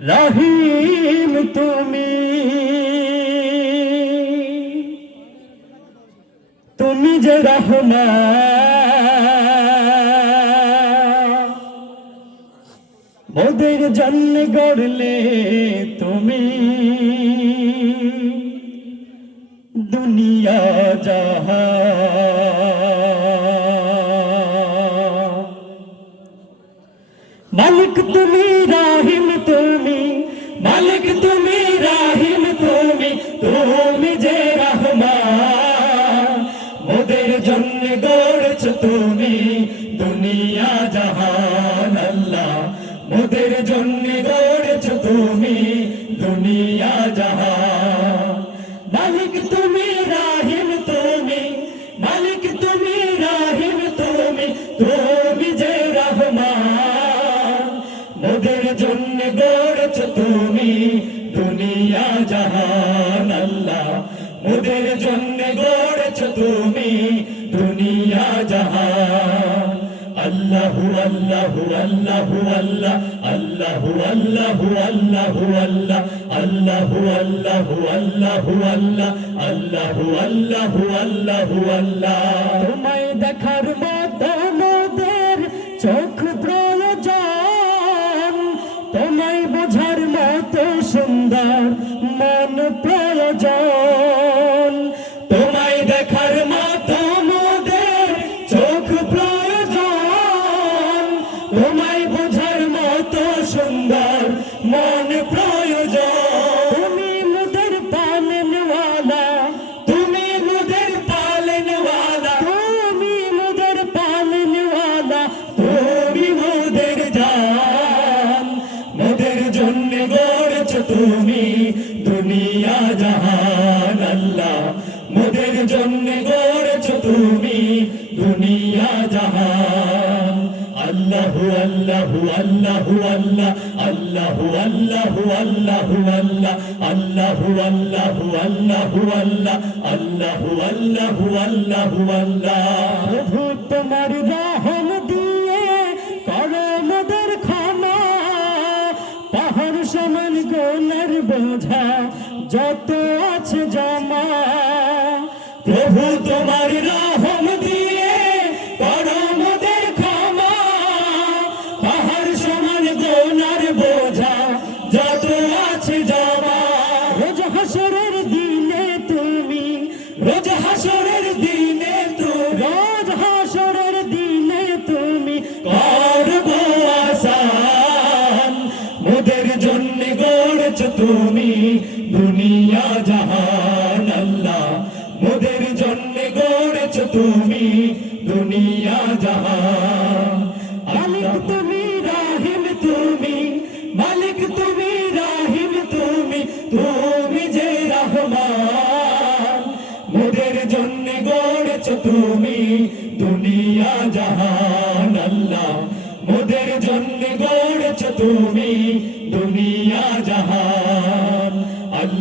রহিম তুমি। তুমি যে রহমান। মোদের জন্য গড়লে তুমি। দুনিয়া জাহান। মালিক তুমি রাহিম তুমি দুনিয়া জাহান আল্লাহ। মোদের জন্য গড়েছ তুমি দুনিয়া জাহান। মালিক তুমি রাহিম তুমি, মালিক তুমি রাহিম তুমি তুমি যে রহমান। মোদের জন্য গড়েছ তুমি দুনিয়া জাহান আল্লাহ। মোদের জন্য গড়েছ তুমি আল্লাহু আল্লাহু আল্লাহু তোমায় দেখার মতো তুমি দুনিয়া জাহান আল্লাহ। মোদের জন্য গড়েছ তুমি দুনিয়া জাহান। আল্লাহু আল্লাহু আল্লাহু আল্লাহ, আল্লাহু আল্লাহু আল্লাহু আল্লাহ, আল্লাহু আল্লাহু আল্লাহু আল্লাহ, আল্লাহু আল্লাহু আল্লাহু আল্লাহ। বোঝা যত আছে জমা তুমি দুনিয়া জাহান আল্লাহ। মোদের জন্য গড়েছ তুমি দুনিয়া জাহান। মালিক তুমি রাহিম তুমি, মালিক তুমি রাহিম তুমি তুমি যে রহমান। মোদের জন্য গড়েছ তুমি দুনিয়া জাহান আল্লাহ। মোদের জন্য গড়েছ তুমি দুনিয়া